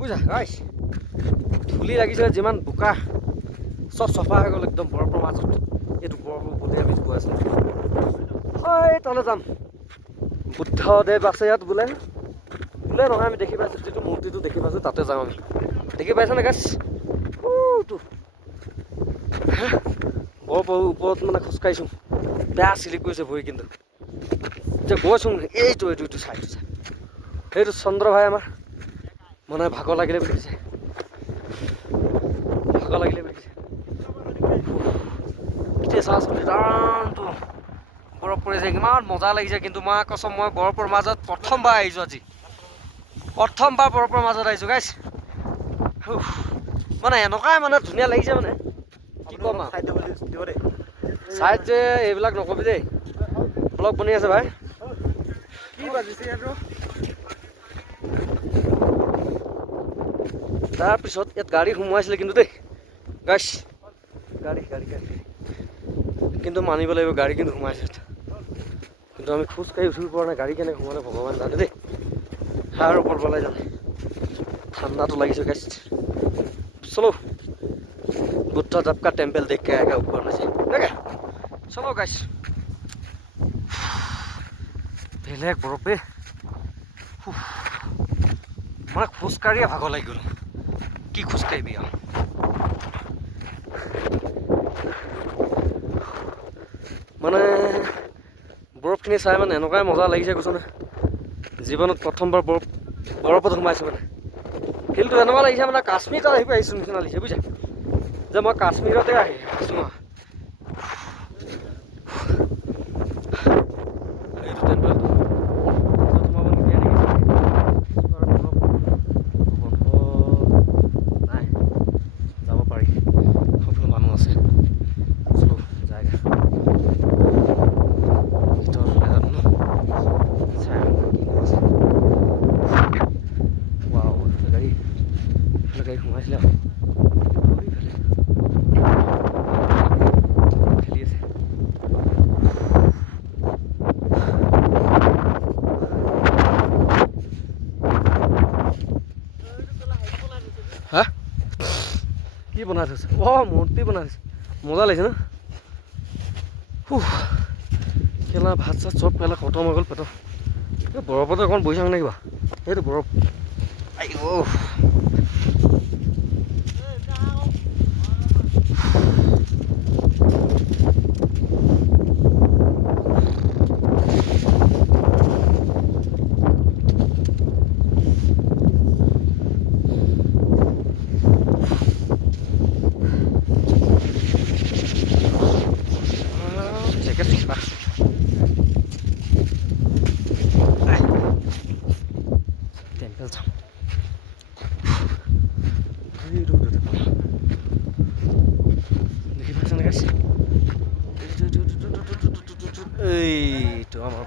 বুঝা গাইছ ধূলি লাগিছিলে যিমান বোকা চব চফা হৈ গ'ল একদম বৰফৰ মাজত এইটো বৰফৰ ওপৰতে আমি গৈ আছোঁ হয় তালৈ যাম বুদ্ধদেৱ আছে ইয়াত বোলে বোলে নহয় আমি দেখি পাইছোঁ যিটো মূৰ্তিটো দেখি পাইছোঁ তাতে যাওঁ আমি দেখি পাইছানে গাইছ বৰফৰ ওপৰত মানে খোজকাঢ়িছোঁ বেয়া চিলিপ কৰিছে ভৰি কিন্তু যে গৈছোঁ এইটো চাই সেইটো চন্দ্ৰ ভাই আমাৰ মানে ভাগৰ লাগিলে বুলি কৈছে এতিয়া চাচোন টানটো বৰফ পৰিছে কিমান মজা লাগিছে কিন্তু মই কৈছোঁ মই বৰফৰ মাজত প্ৰথমবাৰ আহিছোঁ আজি প্ৰথমবাৰ বৰফৰ মাজত আহিছোঁ গাইছ মানে এনেকুৱাই মানে ধুনীয়া লাগিছে মানে কি ক'ম চাইড যে এইবিলাক নকবি দেই ব্লগ বনি আছে ভাই কি বাজিছে আৰু তাৰপিছত ইয়াত গাড়ী সোমোৱাইছিলে কিন্তু দেই গাইছ গাড়ী কিন্তু মানিব লাগিব গাড়ী কিন্তু সোমাইছে কিন্তু আমি খোজকাঢ়ি উঠিব পৰা নাই গাড়ী কেনেকৈ সোমালে ভগৱান জানে দেই আৰু ওপৰত বলাই জানে ঠাণ্ডাটো লাগিছে গাইছ চলো बुद्धदेव का टेम्पल देख के आएगा ऊपर में से ठीक है चलो गाइस बेलेग बरफे मैं खोजकाढ़िए भाग लग गल कि खोजकाढ़ी माने बरफखिनि चाই মানে এনেকুৱাই মজা লাগিছে কৈছো না জীৱনত প্ৰথমবাৰ বৰফত সোমাইছো মানে ফিলটো এনেকুৱা লাগিছে মানে কাশ্মীৰ তাত আহি পাইছো নিচিনা লাগিছে বুজিছা যে মই কাশ্মীৰতে আহিছোঁ এইটো টেম্পেলটো সোমাব নিদিয়ে নেকি নাই যাব পাৰি সকলো মানুহ আছে চলো জায়গা ভিতৰলৈ যাম ন চাই কি আছে ৱাও গাড়ী সোমাইছিলে হা কি বনাই থৈছে মূৰ্তি বনাই থৈছে মজা লাগিছে না কেলা ভাত চাত চব কেলা খতম হৈ গ'ল পেটত বৰফতে অকণ বহি চাওঁ নে কিবা সেইটো বৰফ আইও টেম্পেল চাম দেখি পাইছানে গাইছ এইটো আমাৰ